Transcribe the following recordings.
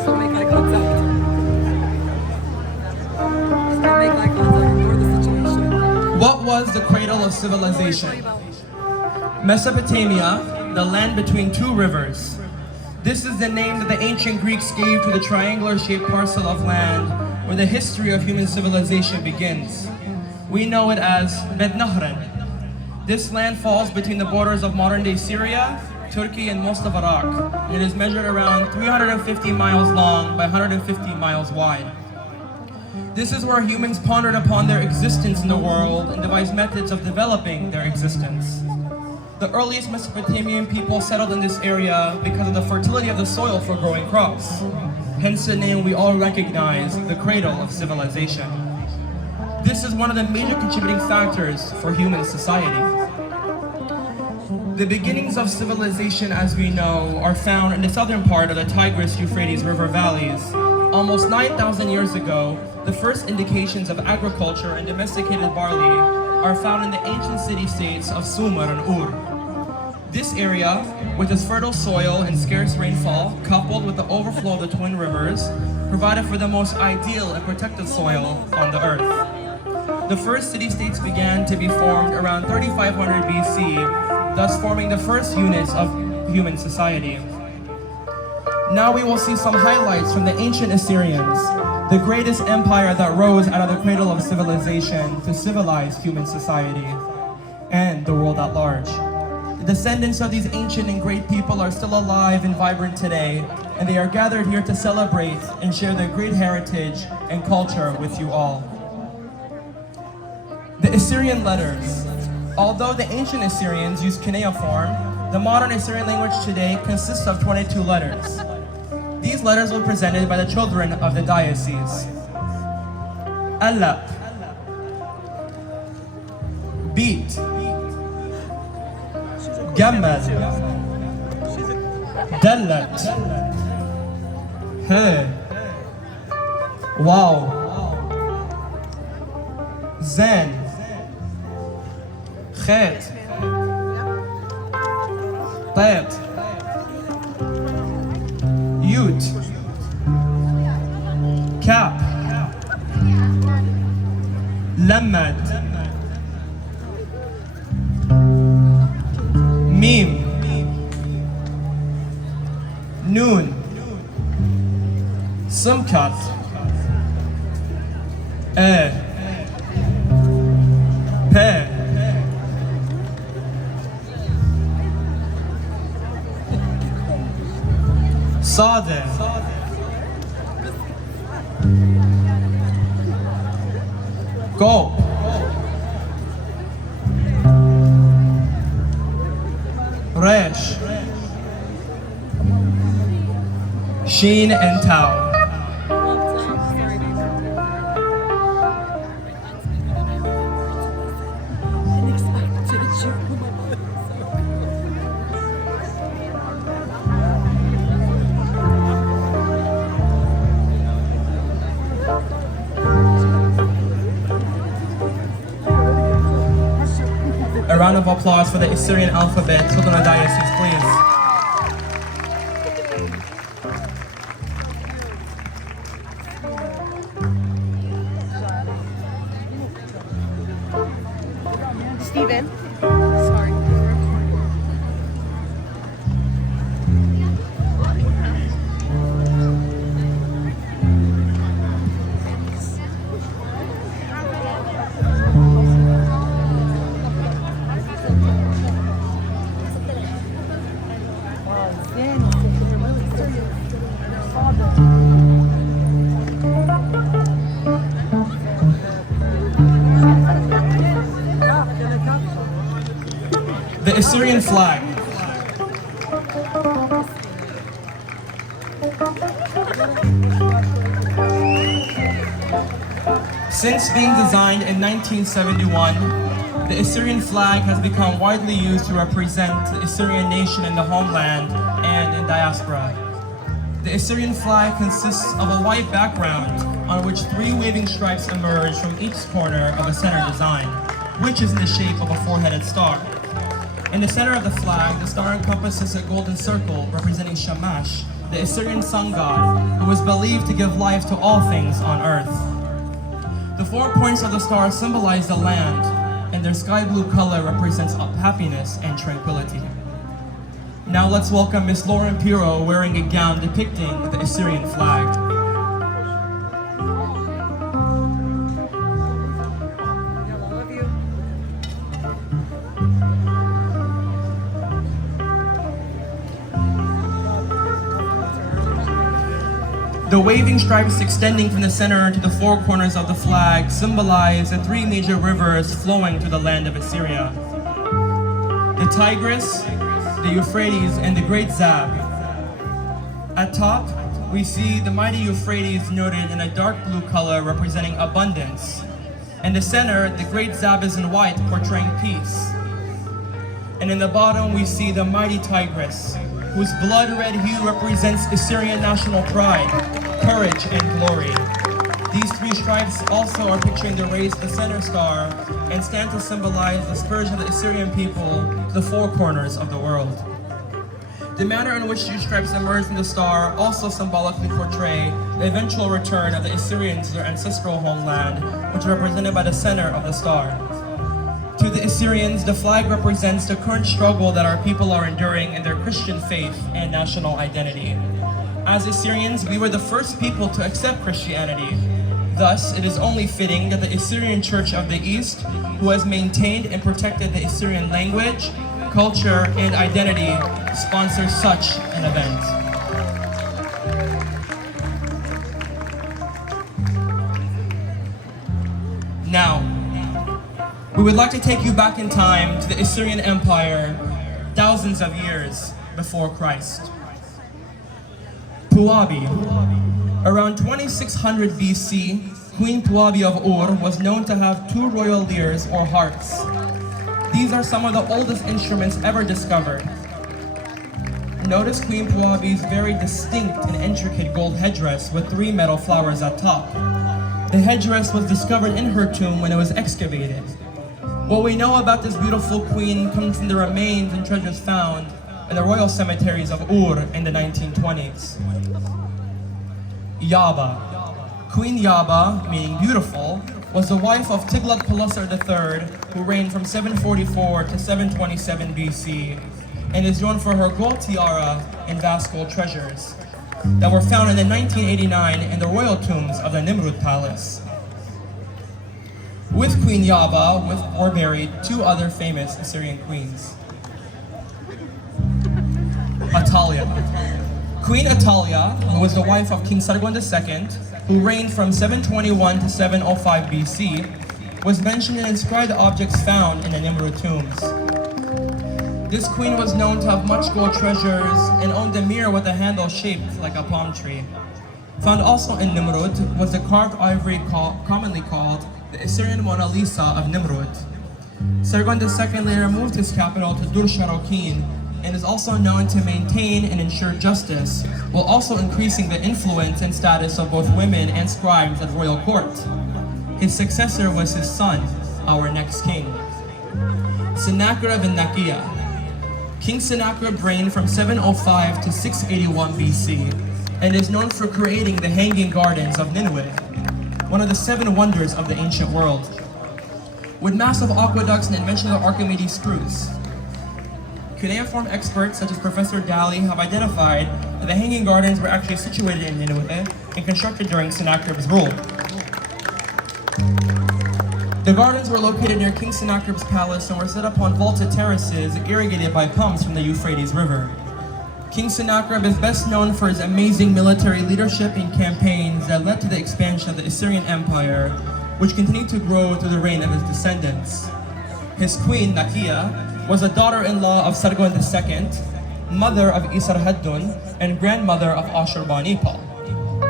Still make eye contact. Still make eye contact. Ignore the situation. What was the cradle of civilization? Mesopotamia, the land between two rivers. This is the name that the ancient Greeks gave to the triangular-shaped parcel of land where the history of human civilization begins. We know it as Bednahran. This land falls between the borders of modern-day Syria, Turkey, and most of Iraq. It is measured around 350 miles long by 150 miles wide. This is where humans pondered upon their existence in the world and devised methods of developing their existence. The earliest Mesopotamian people settled in this area because of the fertility of the soil for growing crops. Hence the name we all recognize, the cradle of civilization. This is one of the major contributing factors for human society. The beginnings of civilization, as we know, are found in the southern part of the Tigris-Euphrates River valleys. Almost 9,000 years ago, the first indications of agriculture and domesticated barley are found in the ancient city-states of Sumer and Ur. This area, with its fertile soil and scarce rainfall, coupled with the overflow of the twin rivers, provided for the most ideal and protected soil on the earth. The first city-states began to be formed around 3500 BC, thus forming the first units of human society. Now we will see some highlights from the ancient Assyrians, the greatest empire that rose out of the cradle of civilization to civilize human society and the world at large. The descendants of these ancient and great people are still alive and vibrant today, and they are gathered here to celebrate and share their great heritage and culture with you all. The Assyrian letters. Although the ancient Assyrians used cuneiform, the modern Assyrian language today consists of 22 letters. These letters were presented by the children of the Dioceses. Alap, Beat, Gammal, Dallat, He, Wow, Zen, Khet, Tet, Yut, Cap, Lamad, Mim, Noon, Sumkat, Pe, Sade, Gulp, Resh, Sheen, and Tau. A round of applause for the Assyrian alphabet. Children of Dioceses, please. Steven. Sorry. The Assyrian flag. Since being designed in 1971, the Assyrian flag has become widely used to represent the Assyrian nation in the homeland and in diaspora. The Assyrian flag consists of a white background on which three waving stripes emerge from each corner of a center design, which is in the shape of a four-headed star. In the center of the flag, the star encompasses a golden circle representing Shamash, the Assyrian sun god, who was believed to give life to all things on earth. The 4 points of the star symbolize the land, and their sky blue color represents happiness and tranquility. Now let's welcome Miss Lauren Piro wearing a gown depicting the Assyrian flag. The waving stripes extending from the center to the 4 corners of the flag symbolize the 3 major rivers flowing through the land of Assyria: the Tigris, the Euphrates, and the Great Zab. At top, we see the mighty Euphrates noted in a dark blue color representing abundance. In the center, the Great Zab is in white, portraying peace. And in the bottom, we see the mighty Tigris, whose blood-red hue represents Assyrian national pride, courage, and glory. These 3 stripes also are picturing the rays of the center star and stand to symbolize the scourge of the Assyrian people, the 4 corners of the world. The manner in which these stripes emerge from the star also symbolically portray the eventual return of the Assyrians to their ancestral homeland, which is represented by the center of the star. To the Assyrians, the flag represents the current struggle that our people are enduring in their Christian faith and national identity. As Assyrians, we were the first people to accept Christianity. Thus, it is only fitting that the Assyrian Church of the East, who has maintained and protected the Assyrian language, culture, and identity, sponsors such an event. Now, we would like to take you back in time to the Assyrian Empire, thousands of years before Christ. Puabi. Around 2600 BC, Queen Puabi of Ur was known to have 2 royal lyres or harps. These are some of the oldest instruments ever discovered. Notice Queen Puabi's very distinct and intricate gold headdress with 3 metal flowers at top. The headdress was discovered in her tomb when it was excavated. What we know about this beautiful queen comes from the remains and treasures found in the royal cemeteries of Ur in the 1920s. Yaba. Queen Yaba, meaning beautiful, was the wife of Tiglath-Pileser III, who reigned from 744 to 727 BC, and is known for her gold tiara and vast gold treasures that were found in the 1989 in the royal tombs of the Nimrud Palace. With Queen Yaba were buried 2 other famous Assyrian queens. Atalia. Queen Atalia, who was the wife of King Sargon II, who reigned from 721 to 705 BC, was mentioned in inscribed objects found in the Nimrud tombs. This queen was known to have much gold treasures and owned a mirror with a handle shaped like a palm tree. Found also in Nimrud was the carved ivory commonly called the Assyrian Mona Lisa of Nimrud. Sargon II later moved his capital to Dur-Sharokin and is also known to maintain and ensure justice, while also increasing the influence and status of both women and scribes at royal court. His successor was his son, our next king, Sennacherib and Nakiya. King Sennacherib reigned from 705 to 681 BC and is known for creating the Hanging Gardens of Nineveh, one of the 7 wonders of the ancient world, with massive aqueducts and invention of Archimedes' screws. Cuneiform experts such as Professor Daly have identified that the Hanging Gardens were actually situated in Nineveh and constructed during Sennacherib's rule. The gardens were located near King Sennacherib's palace and were set up on vaulted terraces irrigated by pumps from the Euphrates River. King Sennacherib is best known for his amazing military leadership and campaigns that led to the expansion of the Assyrian Empire, which continued to grow through the reign of his descendants. His queen, Nakiya, was a daughter-in-law of Sargon II, mother of Esarhaddon, and grandmother of Ashurbanipal.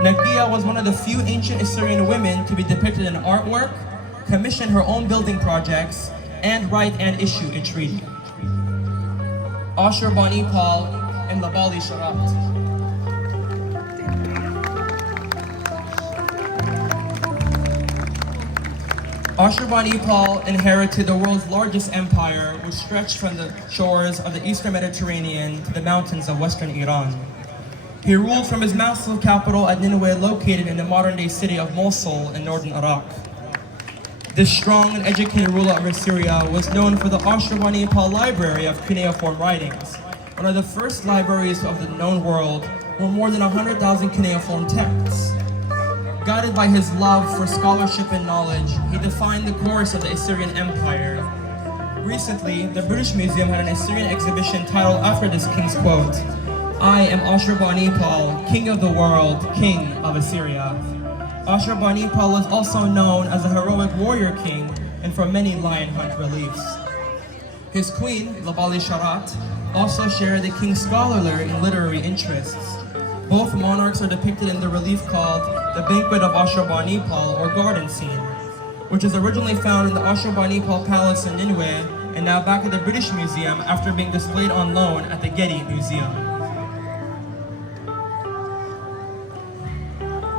Nakiya was one of the few ancient Assyrian women to be depicted in artwork, commission her own building projects, and write and issue a treaty. Ashurbanipal and Labali Sharat. Ashurbanipal inherited the world's largest empire, which stretched from the shores of the eastern Mediterranean to the mountains of western Iran. He ruled from his massive capital at Nineveh, located in the modern-day city of Mosul in northern Iraq. This strong and educated ruler of Assyria was known for the Ashurbanipal Library of cuneiform writings, one of the first libraries of the known world, with more than 100,000 cuneiform texts. Guided by his love for scholarship and knowledge, he defined the course of the Assyrian Empire. Recently, the British Museum had an Assyrian exhibition titled after this king's quote, "I am Ashurbanipal, king of the world, king of Assyria." Ashurbanipal is also known as a heroic warrior king and for many lion hunt reliefs. His queen, Labali Sharat, also shared the king's scholarly and literary interests. Both monarchs are depicted in the relief called the Banquet of Ashurbanipal, or Garden Scene, which is originally found in the Ashurbanipal Palace in Nineveh and now back at the British Museum after being displayed on loan at the Getty Museum.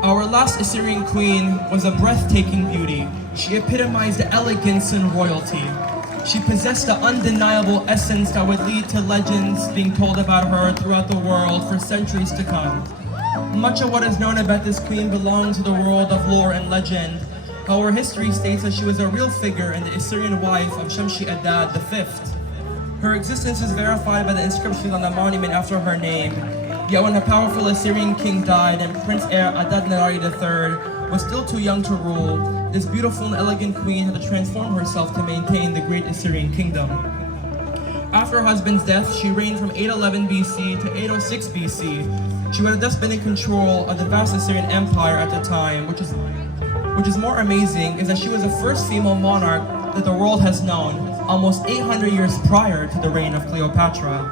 Our last Assyrian queen was a breathtaking beauty. She epitomized elegance and royalty. She possessed the undeniable essence that would lead to legends being told about her throughout the world for centuries to come. Much of what is known about this queen belongs to the world of lore and legend. However, history states that she was a real figure and the Assyrian wife of Shamshi-Adad V. Her existence is verified by the inscriptions on the monument after her name. Yet when a powerful Assyrian king died and Prince heir Adad-nirari III was still too young to rule, this beautiful and elegant queen had to transform herself to maintain the great Assyrian kingdom. After her husband's death, she reigned from 811 BC to 806 BC. She would have thus been in control of the vast Assyrian Empire at the time, which is more amazing is that she was the first female monarch that the world has known, almost 800 years prior to the reign of Cleopatra.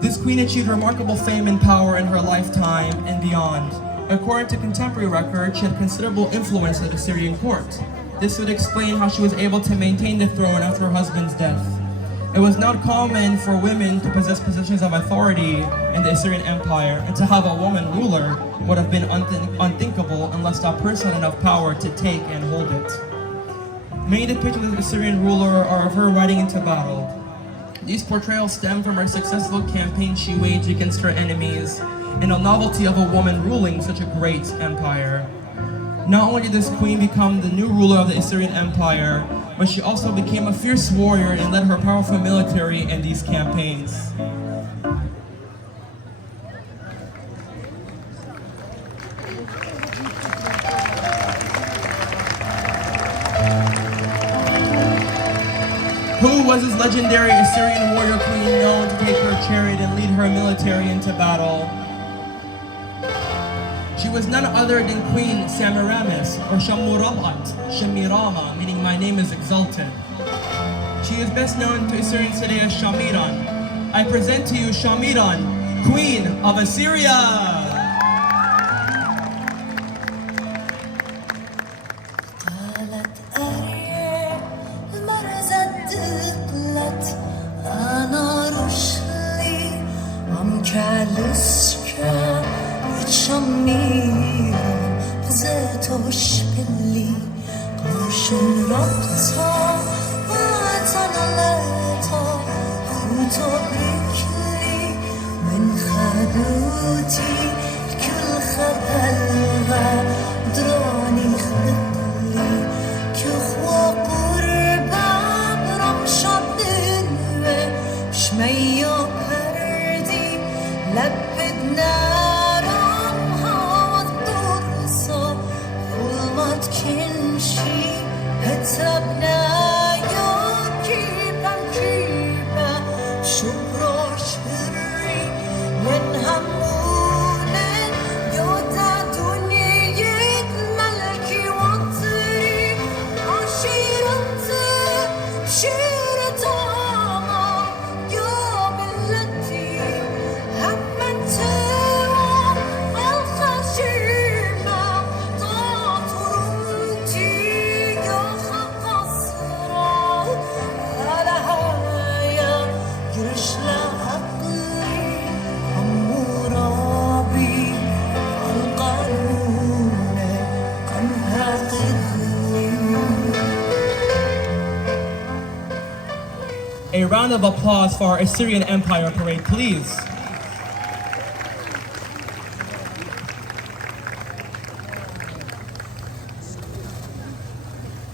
This queen achieved remarkable fame and power in her lifetime and beyond. According to contemporary records, she had considerable influence at the Assyrian court. This would explain how she was able to maintain the throne after her husband's death. It was not common for women to possess positions of authority in the Assyrian Empire, and to have a woman ruler would have been unthinkable unless that person had enough power to take and hold it. Many depictions of the Assyrian ruler are of her riding into battle. These portrayals stem from her successful campaign she waged against her enemies, and the novelty of a woman ruling such a great empire. Not only did this queen become the new ruler of the Assyrian Empire, but she also became a fierce warrior and led her powerful military in these campaigns. Who was this legendary Assyrian warrior queen known to take her chariot and lead her military into battle? She was none other than Queen Samiramus, or Shamirama, meaning my name is exalted. She is best known to Assyrians today as Shamiran. I present to you Shamiran, Queen of Assyria! Tell of applause for our Assyrian Empire parade, please.